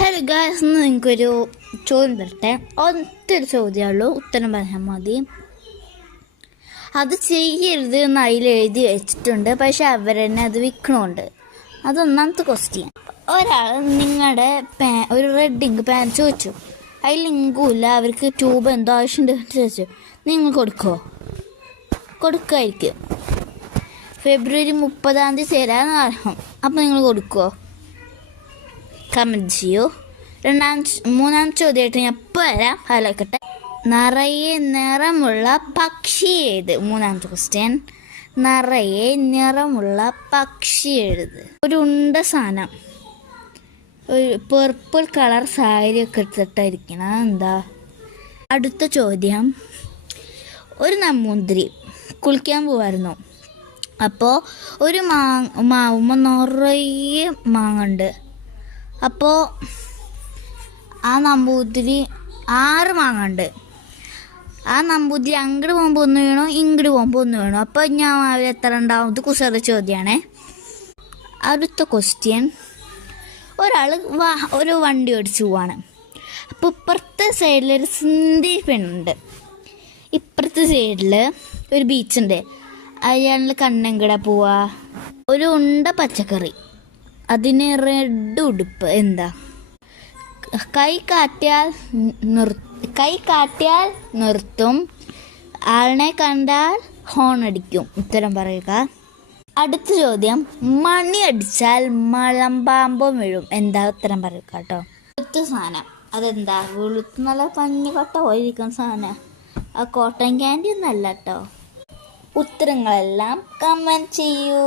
Hello guys, ഇന്ന് നിങ്ങൾക്കൊരു ചോദ്യം തരട്ടെ. ഒറ്റൊരു ചോദ്യമുള്ളൂ, ഉത്തരം പറയാൻ മതി. അത് ചെയ്യരുത് എന്ന് അതിൽ എഴുതി വെച്ചിട്ടുണ്ട്, പക്ഷെ അവരെന്നെ അത് വിൽക്കണമുണ്ട്. അതൊന്നാമത്തെ ക്വസ്റ്റ്യൻ. ഒരാൾ നിങ്ങളുടെ ഒരു റെഡിങ് പാൻ ചോദിച്ചു, അതിൽ ലിങ്കുമില്ല, അവർക്ക് ട്യൂബ് എന്തോ ആവശ്യമുണ്ട് ചോദിച്ചു, നിങ്ങൾ കൊടുക്കുമായിരിക്കും. ഫെബ്രുവരി 30 തരാമെന്ന് പറഞ്ഞു. അപ്പോൾ നിങ്ങൾ കൊടുക്കുമോ? കമൻറ്റ് ചെയ്യൂ. മൂന്നാമത്തെ ചോദ്യമായിട്ട് ഞാൻ ഇപ്പോൾ വരാം. ആലോചിക്കട്ടെ. നിറയെ നിറമുള്ള പക്ഷി ഏത്? മൂന്നാമത്തെ ക്വസ്റ്റ്യൻ. നിറയെ നിറമുള്ള പക്ഷി എഴുത്. ഒരു ഉണ്ട സാധനം, ഒരു പർപ്പിൾ കളർ സാരി ഒക്കെ എടുത്തിട്ടായിരിക്കണം. എന്താ? അടുത്ത ചോദ്യം. ഒരു നമ്പൂതിരി കുളിക്കാൻ പോവായിരുന്നു. അപ്പോൾ ഒരു മാവുമ്മ നിറയെ മാങ്ങുണ്ട്. അപ്പോൾ ആ നമ്പൂതിരി 6 മാങ്ങുണ്ട്. ആ നമ്പൂതിരി അങ്ങോട്ട് പോകുമ്പോൾ ഒന്ന് വീണു, ഇങ്ങോട്ട് പോകുമ്പോൾ ഒന്ന് വീണു. അപ്പോൾ ഞാൻ അവരെ എത്ര ഉണ്ടാവും? ഇത് കുസൃതി ചോദ്യമാണ്. അടുത്ത ക്വസ്റ്റ്യൻ. ഒരാൾ ഒരു വണ്ടി ഓടിച്ചു പോവാണ്. അപ്പോൾ ഇപ്പുറത്തെ സൈഡിലൊരു സിന്ധി പെണ്ണുണ്ട്, ഇപ്പുറത്തെ സൈഡിൽ ഒരു ബീച്ചുണ്ട്. അയാൾ കണ്ണെങ്കിട പോവാ. ഒരു ഉണ്ട പച്ചക്കറി, അതിന് റെഡ് ഉടുപ്പ്. എന്താ? കൈ കാട്ടിയാൽ നിർത്തും, ആളിനെ കണ്ടാൽ ഹോൺ അടിക്കും. ഉത്തരം പറയുക. അടുത്ത ചോദ്യം. മണി അടിച്ചാൽ മലമ്പാമ്പും വീഴും. എന്താ? ഉത്തരം പറയുക കേട്ടോ. അടുത്ത സാധനം. അതെന്താ? വെളുത്ത് നല്ല പഞ്ഞി കൊട്ട പോയിരിക്കുന്ന സാധനം. ആ കോട്ടൺ ക്യാൻഡി ഒന്നല്ല കേട്ടോ. ഉത്തരങ്ങളെല്ലാം കമൻറ്റ് ചെയ്യൂ.